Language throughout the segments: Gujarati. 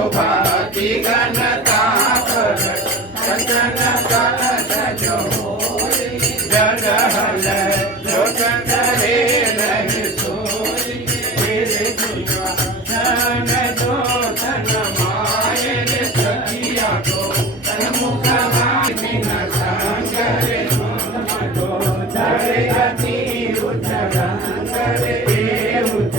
शोभाती घनता सचन कलश जो जग हल लोक करे नहीं सोई तेरे धन जो धन माए रे सखिया को तन मुख बिना संग रे तो धरे अति उच्च रे उच्च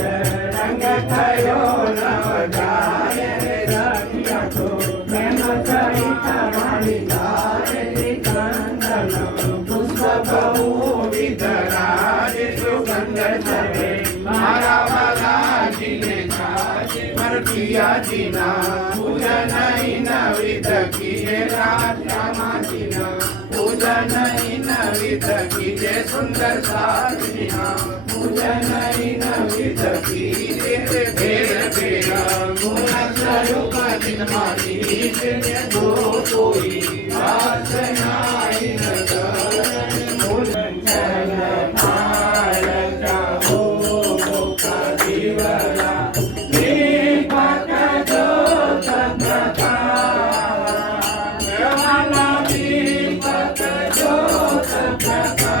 रंग थयो नव जाय रे रखिया तो प्रेम सहित माली जाय रे कंदन पुष्प बहु विधराज सुगंध चले मारा वाला जिने जाय मर किया जीना पूजन नविध किए राजा माजिना पूजन नविध कीजे सुंदर साधनिया पूजन नविध कीजे भेर भेरा गुण स्वरूप जिन मारी दो कोई वासना न कर पूजन चल पाल जाओ का दीवाला दीपक जो तपका वाला दीपक जो तपका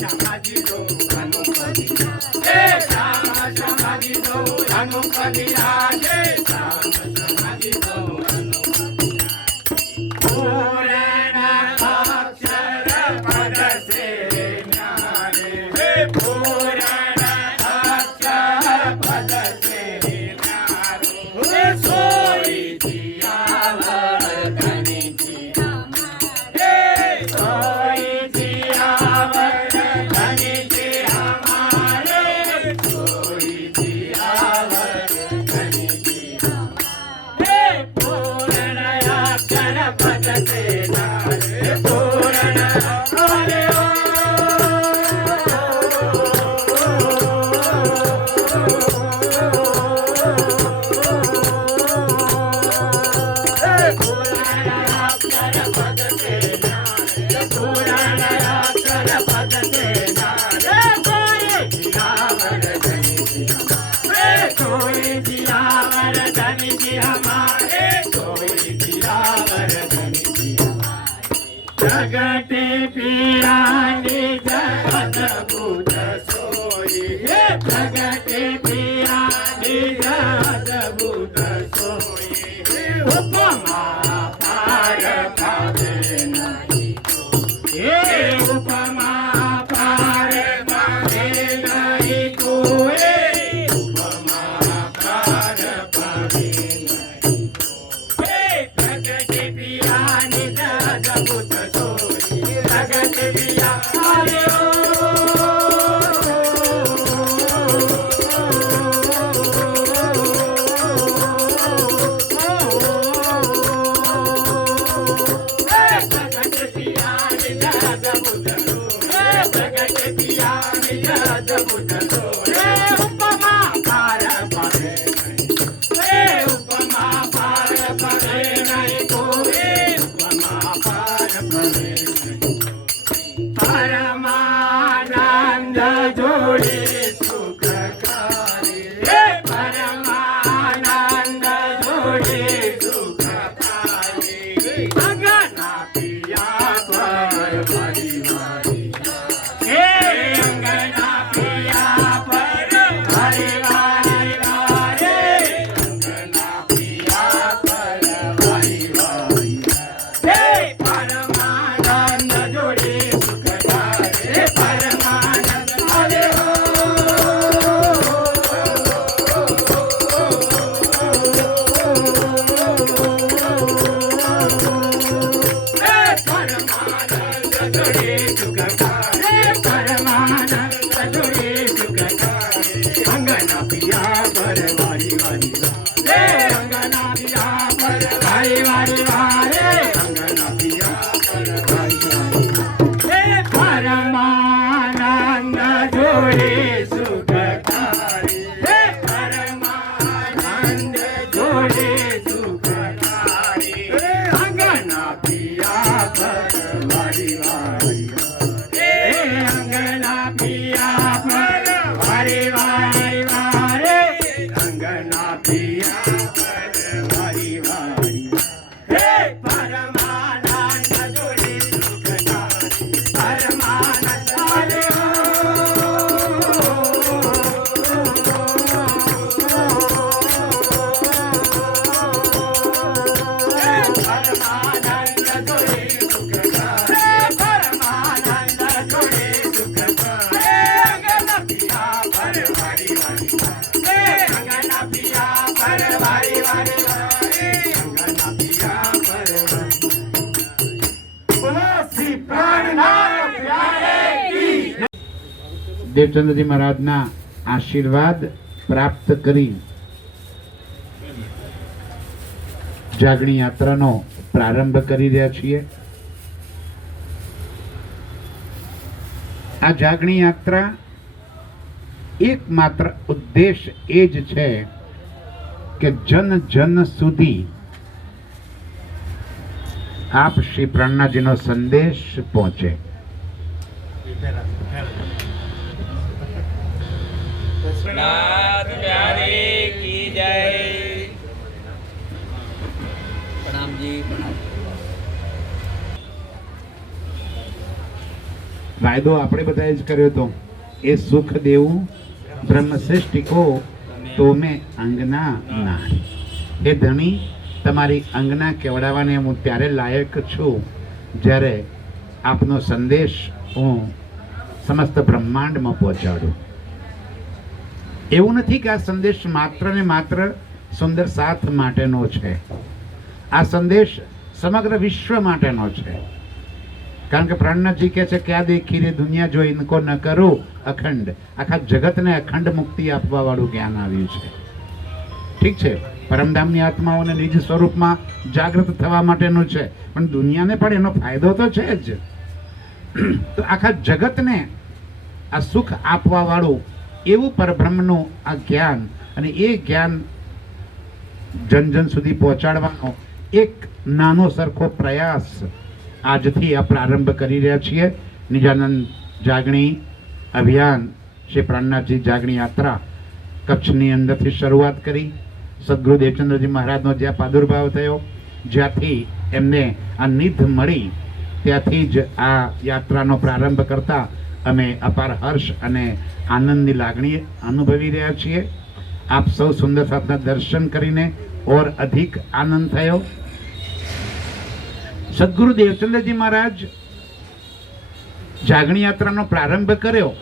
श्यामाजी दो हनुपति हे श्याम श्यामाजी दो हनुपति राजे श्याम श्यामाजी दो हनुपति पूर्ण अक्षर पद से न्यारे हे पूर्ण अक्षर पद से न्यारे हे सोई जियावर धनी जी हे सोई जियावर धनी जी हमारे सोई जियावर धनी जी हमारे हे पूर्ण अक्षर पद से न्यारे पूर्ण हरे जगते पियानी जगत बुध सोई हे जगते पियानी जगत बुध सोई हे उपमा पार पावे नहीं हे उपमा पार पावे नहीं कोई उपमा पार पावे नहीं हे जगते पियानी जगत बुध जगत पिया हरे जगत पिया जगत बुध जगत पिया जगत बुध उपमा पार पावे हे उपमा पार पावे नहीं कोई उपमा पार पावे परमानंद जोड़े सुखकारी हे परमानंद जोड़े सुखकारी अंगना पिया पर परिवारी हे अंगना पिया पर परिवारी वारे अंगना पिया पर परिवारी हे परमानंद जोड़े परमानंद हरे परमानंद जोड़े सुखकारी परमानंद जोड़े सुखकारी अंगना पिया पर वारी वारी हे अंगना पिया पर वारी वारी वारे अंगना पिया पर वारी वारी हे परमानंद जोड़े सुखकारी हे परमानंद जोड़े सुखकारी हे अंगना पिया पर वारी वारी हे अंगना पिया पर वारी वारी वारे अंगना पिया पर वारी वारी हे परमानंद जोड़े सुखकारी परमानंद हरे परमानंद जोड़े सुखकारी परमानंद जोड़े सुखकारी अंगना पिया पर वारी वारी हे अंगना पिया पर वारी वारी अंगना पिया पर वारी प्राणनाथ प्यारे की દેવચંદ્રજી મહારાજના આશીર્વાદ પ્રાપ્ત કરી જાગણી યાત્રાનો પ્રારંભ કરી રહ્યા છીએ. આ જાગણી યાત્રા એકમાત્ર ઉદ્દેશ એ જ છે કે જન જન સુધી આપ શ્રી પ્રાણનાથજીનો સંદેશ પહોંચે. नाथ प्यारे की जय। प्रणाम जी, प्रणाम। વાયદો આપણે બધાએ જ કર્યો હતો, એ સુખ દેવું બ્રહ્મ શ્રેષ્ઠી કો તો મેં અંગના નારી. એ ધણી તમારી અંગના કેવડાવવાને હું ત્યારે લાયક છું જ્યારે આપનો સંદેશ હું સમસ્ત બ્રહ્માંડમાં પહોંચાડું. એવું નથી કે આ સંદેશ માત્ર ને માત્ર સુંદર સાથ માટેનો છે. આ સંદેશ સમગ્ર વિશ્વ માટેનો છે. કારણ કે પ્રાણનાથજી કહે છે ક્યાં દેખી રે દુનિયા જો ઇનકો ન કરો અખંડ. આખા જગતને અખંડ મુક્તિ આપવા વાળું જ્ઞાન આવ્યું છે. ઠીક છે, પરમધામની આત્માઓને નિજ સ્વરૂપમાં જાગૃત થવા માટેનું છે, પણ દુનિયાને પણ એનો ફાયદો તો છે જ. તો આખા જગતને આ સુખ આપવા વાળું એવું પરબ્રહ્મનું આ જ્ઞાન, અને એ જ્ઞાન જન જન સુધી પહોંચાડવાનો એક નાનો સરખો પ્રયાસ આજથી આ પ્રારંભ કરી રહ્યા છીએ. નિજાનંદ જાગણી અભિયાન, શ્રી પ્રાણનાથજી જાગણી યાત્રા કચ્છની અંદરથી શરૂઆત કરી. સદગુરુ દેવચંદ્રજી મહારાજનો જ્યાં પ્રાદુર્ભાવ થયો, જ્યાંથી એમને આ નિધ મળી, ત્યાંથી જ આ યાત્રાનો પ્રારંભ કરતા અમે અપાર હર્ષ અને આનંદની લાગણી અનુભવી રહ્યા છીએ. આપ સૌ સુંદર સાથના દર્શન કરીને ઓર અધિક આનંદ થયો. સદગુરુ દેવચંદ્રજી મહારાજ જાગણી યાત્રાનો પ્રારંભ કર્યો.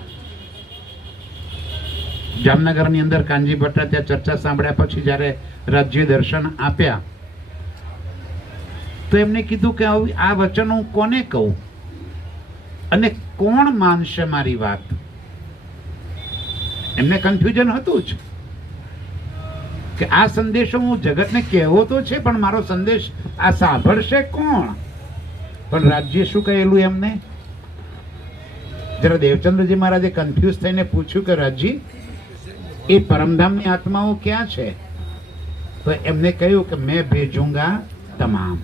જામનગરની અંદર કાનજી ભટ્ટા ત્યાં ચર્ચા સાંભળ્યા પછી જ્યારે રાજ્ય દર્શન આપ્યા તો એમને કીધું કે આ વચન હું કોને કહું અને કોણ માનશે મારી વાત. એમને કન્ફ્યુઝન હતું જ કે આ સંદેશો હું જગતને કહેવો તો છે, પણ મારો સંદેશ આ સાંભળશે કોણ. પણ રાજ્ય શું કહેલું એમને? જરા દેવચંદ્રજી મહારાજે કન્ફ્યુઝ થઈને પૂછ્યું કે રાજજી, એ પરમધામની આત્માઓ ક્યાં છે? તો એમને કહ્યું કે મેં ભેજુંગા તમામ.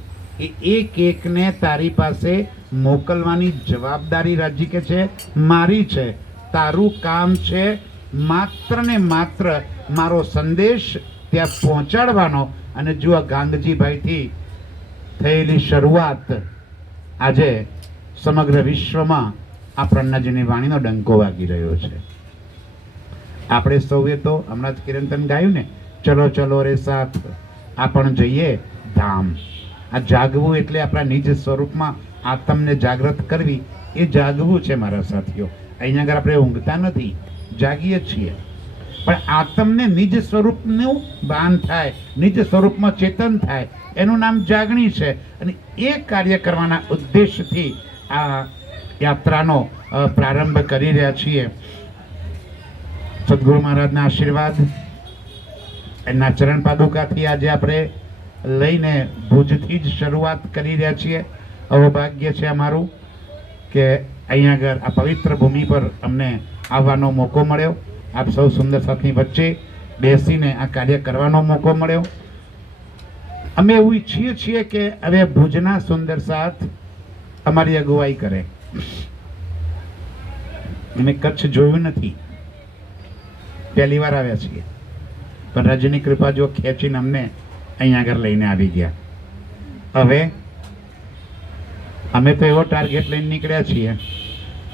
એ એક એકને તારી પાસે મોકલવાની જવાબદારી રાજજી કે છે મારી છે. તારું કામ છે માત્ર ને માત્ર મારો સંદેશ ત્યાં પહોંચાડવાનો. અને જો આ ગાંગજીભાઈથી થયેલી શરૂઆત આજે સમગ્ર વિશ્વમાં આ પ્રણ્નાજીની વાણીનો ડંકો વાગી રહ્યો છે. આપણે સૌએ તો હમણાં જ કિરંતન ગાયું ને, ચલો ચલો રે સાથ આપણ જઈએ ધામ. આ જાગવું એટલે આપણા નિજ સ્વરૂપમાં આત્મને જાગૃત કરવી, એ જાગવું છે મારા સાથીઓ. અહીંયા આગળ આપણે ઊંઘતા નથી, જાગીએ છીએ, પણ આત્મને નિજ સ્વરૂપનું ભાન થાય, નિજ સ્વરૂપમાં ચેતન થાય, એનું નામ જાગણી છે. અને એ કાર્ય કરવાના ઉદ્દેશથી આ યાત્રાનો પ્રારંભ કરી રહ્યા છીએ. સદગુરુ મહારાજના આશીર્વાદ, એમના ચરણ પાદુકાથી આજે આપણે લઈને ભુજથી જ શરૂઆત કરી રહ્યા છીએ. અવભાગ્ય છે અમારું કે અહીંયા આગળ આ પવિત્ર ભૂમિ પર અમને આવવાનો મોકો મળ્યો. આપ સૌ સુંદર સાથની વચ્ચે બેસીને આ કાર્ય કરવાનો મોકો મળ્યો. અમે એવું ઈચ્છીએ છીએ કે હવે ભુજના સુંદર સાથ અમારી અગુવાઈ કરે. અમે કચ્છ જોયું નથી, પહેલી વાર આવ્યા છીએ, પણ રાજ્યની કૃપા જો ખેંચીને અમને અહીંયા આગળ લઈને આવી ગયા. હવે અમે તો એવો ટાર્ગેટ લઈને નીકળ્યા છીએ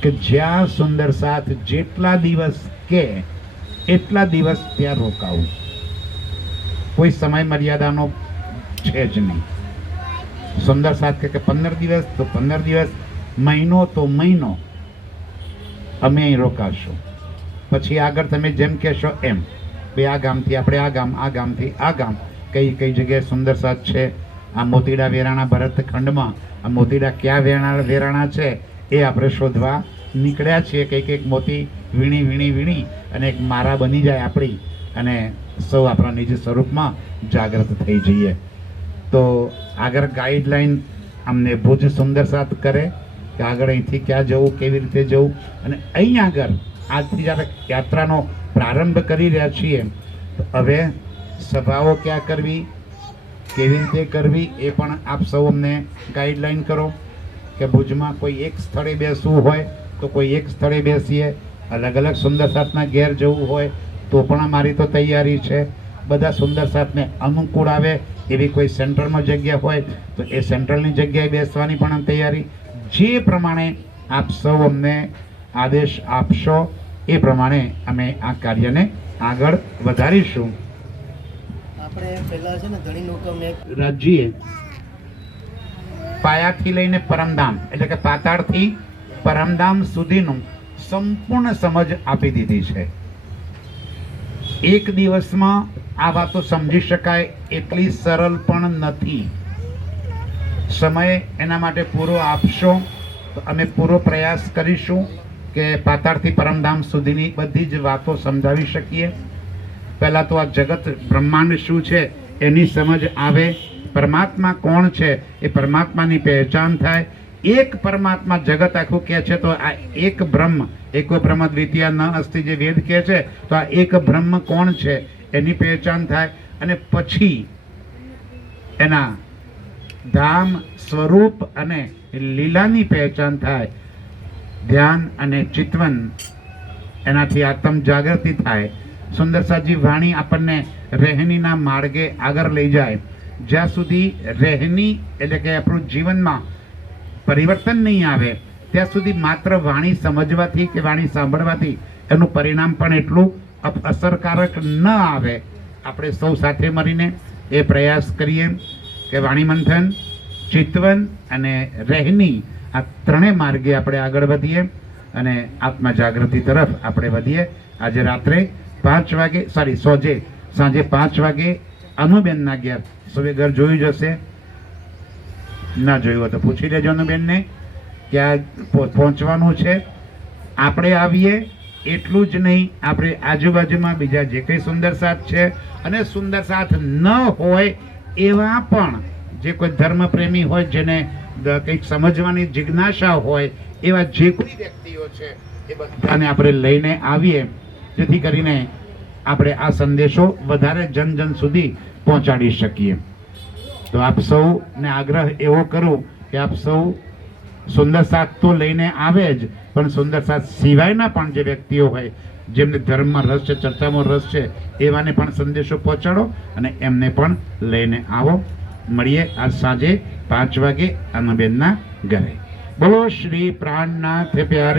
કે જ્યાં સુંદર સાથ જેટલા દિવસ કે એટલા દિવસ ત્યાં રોકાવું. કોઈ સમય મર્યાદાનો છે જ નહીં. સુંદર સાથ કે 15 દિવસ તો 15 દિવસ, મહિનો તો મહિનો અમે અહીં રોકાશું. પછી આગળ તમે જેમ કહેશો એમ, બે આ ગામથી આપણે આ ગામ, આ ગામથી આ ગામ, કઈ કઈ જગ્યાએ સુંદર સાથ છે. આ મોતીડા વેરાણા ભરતખંડમાં આ મોતીડા ક્યાં વેરાણા છે એ આપણે શોધવા નીકળ્યા છીએ. કંઈક એક મોતી વીણી વીણી વીણી અને એક મારા બની જાય આપણી, અને સૌ આપણા નિજ સ્વરૂપમાં જાગૃત થઈ જઈએ. તો આગળ ગાઈડલાઈન અમને ભુજ સુંદર સાથ કરે કે આગળ અહીંથી ક્યાં જવું, કેવી રીતે જવું. અને અહીં આગળ આજથી જ્યારે યાત્રાનો પ્રારંભ કરી રહ્યા છીએ તો હવે સભાઓ ક્યાં કરવી, કેવી રીતે કરવી, એ પણ આપ સૌ અમને ગાઈડલાઈન કરો. કે ભુજમાં કોઈ એક સ્થળે બેસવું હોય તો કોઈ એક સ્થળે બેસીએ, અલગ અલગ સુંદર સાથના ઘેર જવું હોય તો પણ અમારી તો તૈયારી છે. બધા સુંદર સાથને અનુકૂળ આવે એવી કોઈ સેન્ટ્રલમાં જગ્યા હોય તો એ સેન્ટ્રલની જગ્યાએ બેસવાની પણ તૈયારી. જે પ્રમાણે આપ સૌ અમને આદેશ આપશો એ પ્રમાણે અમે આ કાર્યને આગળ વધારીશું. આપણે પહેલા છે ને ધણીનું હુકમ એક રાજજીએ પાયાથી લઈને પરમધામ એટલે કે પાતાળથી પરમધામ સુધીનું સંપૂર્ણ સમજ આપી દીધી છે. એક દિવસમાં આ વાતો સમજી શકાય એટલી સરળ પણ નથી. સમય એના માટે પૂરો આપશો તો અમે પૂરો પ્રયાસ કરીશું કે પાતાળથી પરમધામ સુધીની બધી જ વાતો સમજાવી શકીએ. પહેલાં તો આ જગત બ્રહ્માંડ શું છે એની સમજ આવે, પરમાત્મા કોણ છે એ પરમાત્માની પહેચાન થાય. એક પરમાત્મા જગત આખું કહે છે તો આ એક બ્રહ્મ, એકો બ્રહ્મ દ્વિતીય ન અસ્તિ જે વેદ કહે છે તો આ એક બ્રહ્મ કોણ છે એની પહેચાન થાય. અને પછી એના ધામ, સ્વરૂપ અને લીલાની પહેચાન થાય. ધ્યાન અને ચિતવન એનાથી આત્મ જાગૃતિ થાય. સુંદરસાજી વાણી આપણને રહેણીના માર્ગે આગળ લઈ જાય. જ્યાં સુધી રહેણી એટલે કે આપણું જીવનમાં પરિવર્તન નહીં આવે ત્યાં સુધી માત્ર વાણી સમજવાથી કે વાણી સાંભળવાથી એનું પરિણામ પણ એટલું અસરકારક ન આવે. આપણે સૌ સાથે મળીને એ પ્રયાસ કરીએ કે વાણી મંથન, ચિતવન અને રહેણી આ ત્રણેય માર્ગે આપણે આગળ વધીએ અને આત્મા જાગૃતિ તરફ આપણે વધીએ. આજે રાત્રે 5 વાગે સાંજે 5 વાગે અનુબેનના ઘેર સૌએ ઘર જોયું જ હશે, ના જોયું હોય તો પૂછી લેજો અનુબેનને ક્યાં પહોંચવાનું છે. આપણે આવીએ એટલું જ નહીં, આપણે આજુબાજુમાં બીજા જે કંઈ સુંદર સાથ છે અને સુંદર સાથ ન હોય એવા પણ જે કોઈ ધર્મપ્રેમી હોય, જેને કંઈક સમજવાની જિજ્ઞાસા હોય, એવા જે કોઈ વ્યક્તિઓ છે એ બધાને આપણે લઈને આવીએ જેથી કરીને આપણે આ સંદેશો વધારે જન સુધી પહોંચાડી શકીએ. તો આપ સૌને આગ્રહ એવો કરું કે આપ સૌ સુંદર સાથ તો લઈને આવે જ, પણ સુંદર સાથ સિવાયના પણ જે વ્યક્તિઓ હોય જેમને ધર્મમાં રસ છે, ચર્ચામાં રસ છે, એવાને પણ સંદેશો પહોંચાડો અને એમને પણ લઈને આવો. મળીએ આજ સાંજે 5 વાગે અનુબેનના ઘરે. બોલો શ્રી પ્રાણનાથ પ્યારે.